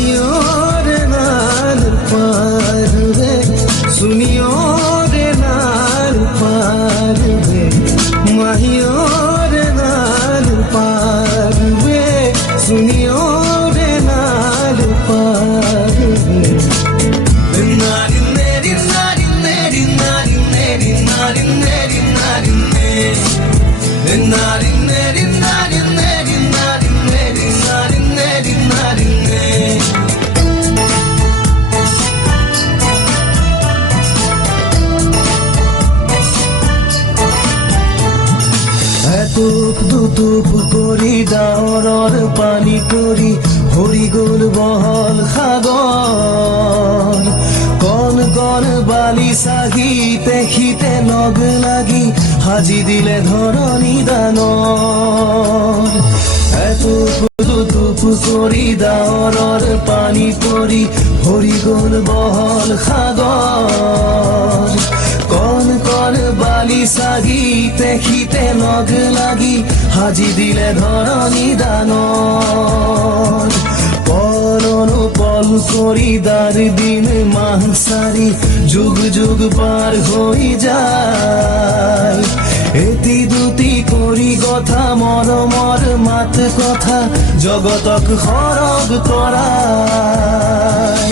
माहियो रे नाल पार रे सुनियो रे नाल पार रे माहियो रे नाल पार रे सुनियो रे नाल पार रे नारी नेरी नारी नेरी नारी नेरी नारी नेरी नारी नेरी नारी नेरी नारी नेरी नारी नेरी नारी नेरी नारी नेरी এতুপ দুতুপ করি ডাৱৰৰ পানী পৰি ভৰি গ'ল বহল সাগৰ কণ কণ বালি চাহিতে শীতে লগ লাগি সাজি দিলে ধৰণী দানৰ এতুপ দুতুপ কৰি ডাৱৰৰ পানী পৰি ভৰি গ'ল বহল সাগৰ কণ কণ বালি চাহিতে শীতে লগ লাগি সাজি দিলে ধৰণী দানৰ পৰনো পল কৰি দাৰ দিন মাহ চাৰি যুগ যুগ পাৰ হৈ যায় এটি দুটি কৰি কথা মৰমৰ মাত কথা জগতক সৰগ কৰাই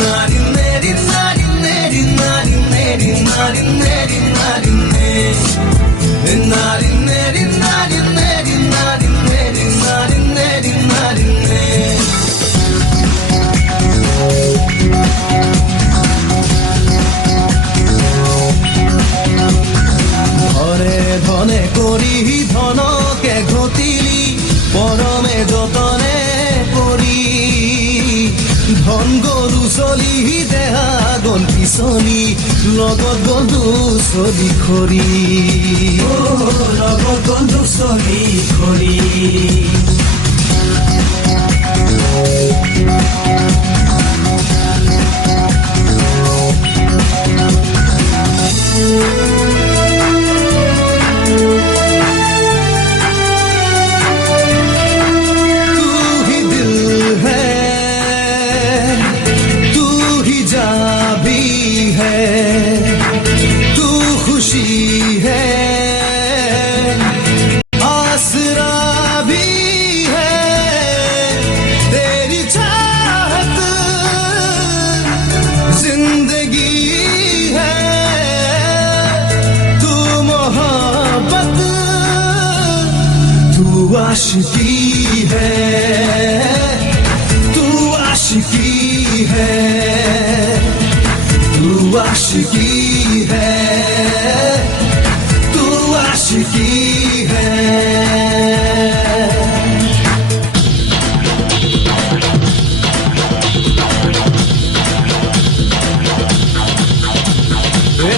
নাৰী নেৰি নাৰী নেৰি নাৰী নেৰি নাৰী নেৰি নাৰী নেৰি নাৰী নেৰি নাৰী নেৰি নাৰী নেৰি নাৰী নেৰি নাৰী নেৰি ধনে ধনে কৰি ধনকে ঘটিলি পৰমে যতনে কৰি ধন গৰু চলি দেহা গল পিছলি লগত গন্ধু চলি খৰি লগত গন্ধু চলি খৰি आशिकी है तू आशिकी है तू आशिकी है तू आशिकी है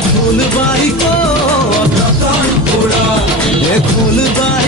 फूलबारी को फूलबारी